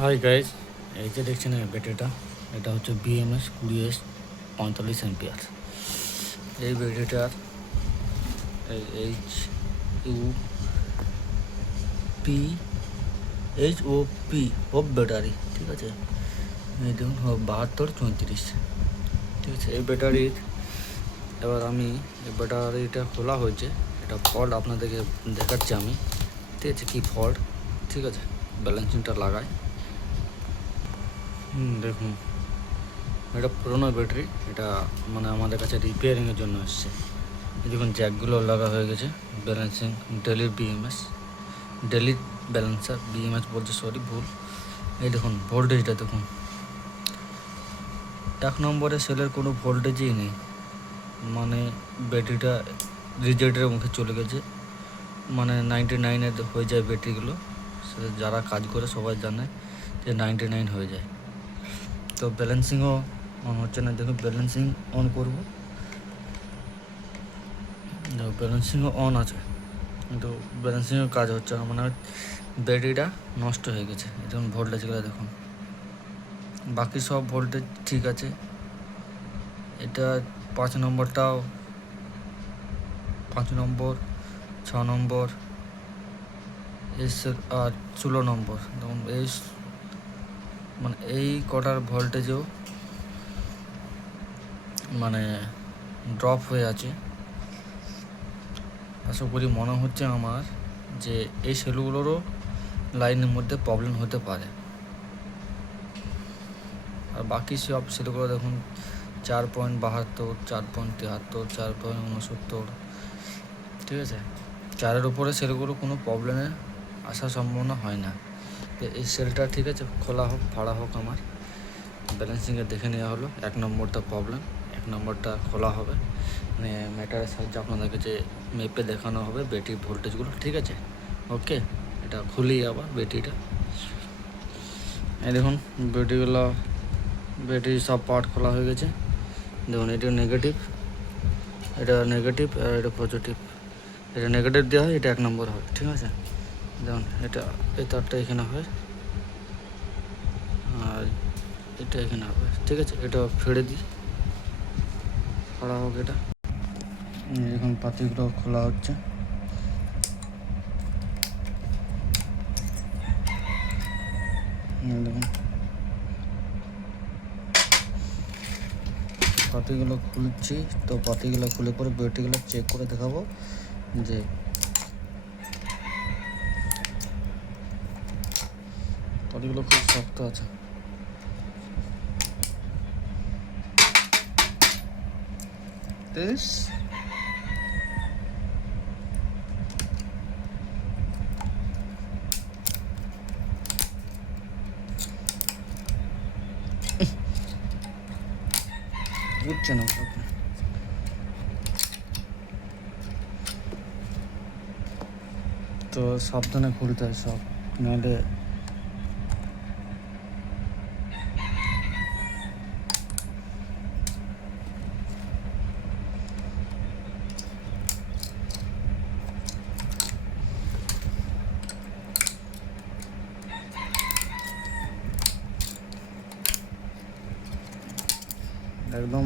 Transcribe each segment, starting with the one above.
Hi guys, এই যে দেখছেন এই ব্যাটারিটা, এটা হচ্ছে BMS 20S 45 অ্যাম্পিয়ার। এই ব্যাটারিটার HOP হোপ ব্যাটারি, ঠিক আছে। এই দেখুন 7234, ঠিক আছে। এই ব্যাটারির এবার আমি এই ব্যাটারিটা খোলা হয়েছে, এটা ফল্ট আপনাদেরকে দেখাচ্ছি আমি, ঠিক আছে, কী ফল্ট, ঠিক আছে। ব্যালেন্সিংটা লাগাই, দেখুন এটা পুরোনো ব্যাটারি, এটা মানে আমাদের কাছে রিপেয়ারিংয়ের জন্য এসছে। দেখুন জ্যাকগুলো লাগা হয়ে গেছে। ব্যালেন্সিং ডেলি ব্যালেন্সার BMS বলছে, সরি ভুল। এই দেখুন ভোল্টেজটা দেখুন, 1 নম্বরে সেলের কোনো ভোল্টেজই নেই, মানে ব্যাটারিটা রিজেক্টের মুখে চলে গেছে। মানে 99-এর হয়ে যায় ব্যাটারিগুলো, সেটা যারা কাজ করে সবাই জানে যে 99 হয়ে যায়। তো ব্যালেন্সিংও অন হচ্ছে না। দেখুন ব্যালেন্সিং অন করবো, ব্যালেন্সিংও অন আছে কিন্তু ব্যালেন্সিংয়ের কাজ হচ্ছে না, মানে ব্যাটারিটা নষ্ট হয়ে গেছে। দেখুন ভোল্টেজগুলো দেখুন, বাকি সব ভোল্টেজ ঠিক আছে। এটা 5 নম্বরটাও, 5 নম্বর, 6 নম্বর, আর 16 নম্বর, দেখুন এই মানে এই কটার ভোল্টেজও মানে ড্রপ হয়ে আছে। আশা করি মনে হচ্ছে আমার যে এই সেলগুলোরও লাইনের মধ্যে প্রবলেম হতে পারে। আর বাকি সব সেলগুলো দেখুন 4.72, 4.73, 4.69, ঠিক আছে। 4-এর উপরে সেলগুলো কোনো প্রবলেমে আসার সম্ভাবনা হয় না। এই সেলটা ঠিক আছে, খোলা হোক ফাড়া হোক, আমার ব্যালেন্সিংয়ে দেখে নেওয়া হলো। 1 নম্বরটা প্রবলেম, 1 নম্বরটা খোলা হবে, মানে মিটারের সাহায্যে আপনাদেরকে যে মেপে দেখানো হবে ব্যাটারির ভোল্টেজগুলো, ঠিক আছে। ওকে, এটা খুলি আবার ব্যাটারিটা। এই দেখুন ব্যাটারি সব পার্ট খোলা হয়ে গেছে। দেখুন এটা নেগেটিভ, আর এটা পজিটিভ। এটা নেগেটিভ দেওয়া হয়, এটা 1 নম্বর হয়, ঠিক আছে। দেখুন এটা এই তারটা এখানে হয়, আর এটা এখানে হবে, ঠিক আছে। এটা ফেড়ে দিই, ফাড়া হোক এটা। এখন পাতিগুলো খোলা হচ্ছে। দেখুন পাতিগুলো খুলছি, তো পাতিগুলো খুলে পরে ব্যাটারিগুলো চেক করে দেখাবো যে পাতিগুলো খুব শক্ত আছে। উঠছে না, তো সাবধানে খুলতে হয় সব, নাহলে একদম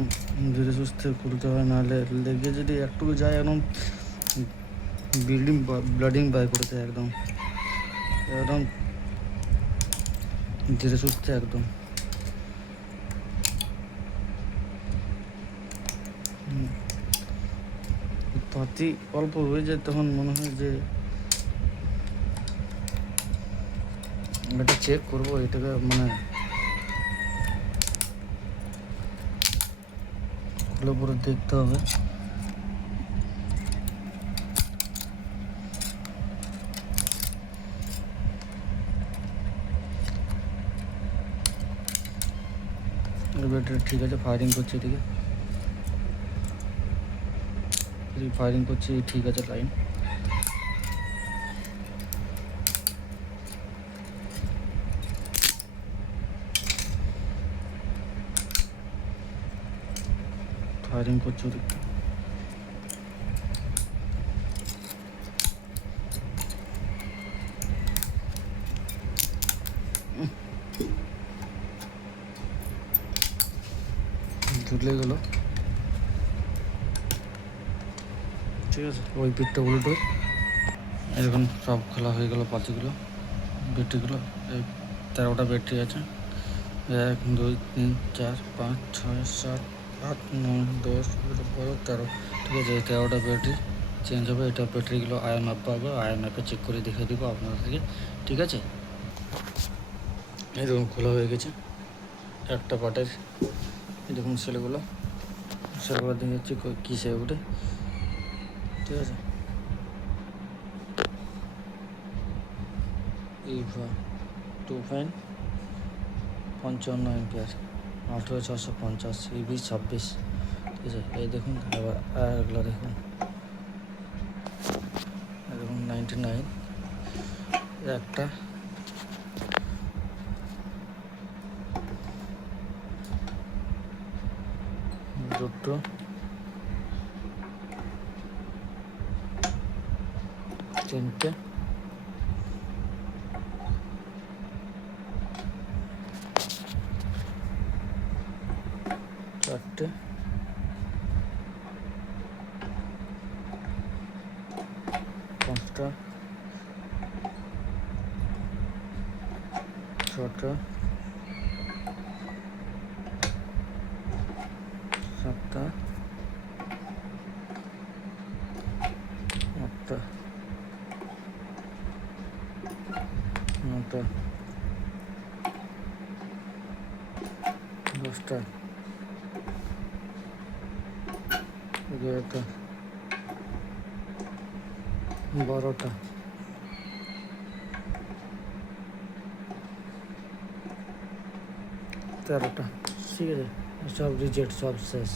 ধীরে সুস্থে খুলতে হয়, নাহলে লেগে যদি একটু যায় একদম ব্লাডিং বাই করে দেয়। একদম একদম ধীরে সুস্থে একদম। পাতি অল্প হয়ে যায়, তখন মনে হয় যে এটা চেক করবো, এটাকে মানে খুলে পরে দেখতে হবে। ব্যাটারি ঠিক আছে, ফায়ারিং করছে, এদিকে ফায়ারিং করছে, ঠিক আছে লাইন। ফায়ারিং করছে ওদিকটা। খুলে গেল, ঠিক আছে। ওই পিঠটা উল্টো, এখন সব খোলা হয়ে গেল। পাতিগুলো ব্যাটারিগুলো, এই 13টা ব্যাটারি আছে। 1 2 3 4 5 6 7 8 9 10 11 12 13, ঠিক আছে। এই 13টা ব্যাটারি চেঞ্জ হবে। এটা ব্যাটারিগুলো আয়ার ম্যাপ পাবে, আয়ার ম্যাপে চেক করে দেখে দেবো আপনাদেরকে, ঠিক আছে। এই দেখুন খোলা হয়ে গেছে একটা পার্টের। এই দেখুন সেলগুলো দিয়ে যাচ্ছে কিসে উঠে, ঠিক আছে। ইভা 2 ফ্যান 55 অ্যাম্পিয়ার 18650 ইভি 26, ঠিক আছে। এই দেখুন আবার এগুলো দেখুন, দেখুন 99 একটা, দুটো, তিনটে, চারটে, পাঁচটা, ছটা, সাতটা, আটটা, নটা, 10টা, 11টা, 12টা, 13টা, ঠিক আছে। সব রিজেক্ট, সব শেষ।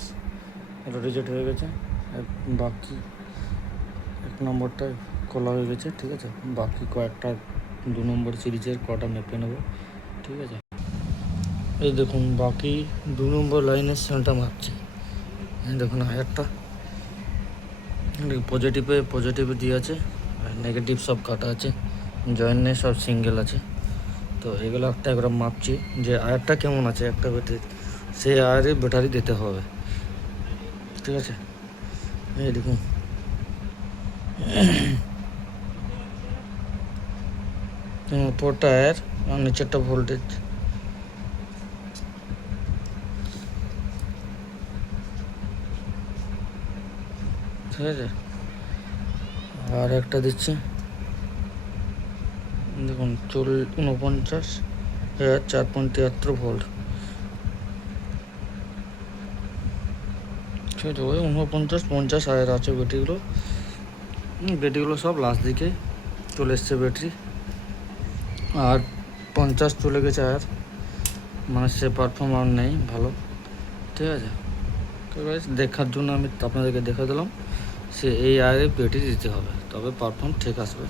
এটা রিজেক্ট হয়ে গেছে। বাকি 1 নম্বরটা খোলা হয়ে গেছে, ঠিক আছে। বাকি কয়েকটা 2 নম্বর সিরিজের কটা মেপে নেব, ঠিক আছে। এই দেখুন বাকি 2 নম্বর লাইনের সেলটা মাপছে। দেখুন আয়ারটা পজিটিভে দিয়ে আছে, আর নেগেটিভ সব কাটা আছে, জয়েন্ট নেই, সব সিঙ্গেল আছে। তো এগুলো একবার মাপছি যে আয়ারটা কেমন আছে একটা ব্যাটারি, সেই আয়ারে ব্যাটারি দিতে হবে, ঠিক আছে। এই দেখুন উপরটা আয়ার আর নিচেরটা ভোল্টেজ, ঠিক আছে। আর একটা দিচ্ছে দেখুন 49,473 ভোল্ট, ঠিক আছে। ওই 49-50 আয়ার আছে ব্যাটারিগুলো সব লাস্ট দিকে চলে এসছে ব্যাটারি, আর 50 চলে গেছে আয়ার, মানে সে পারফর্মার নেই ভালো, ঠিক আছে। তো গাইস দেখার জন্য আমি আপনাদেরকে দেখে দিলাম, সে এই আয়ারে ব্যাটারি দিতে হবে, তবে পারফর্ম ঠিক আসবে,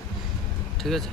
ঠিক আছে।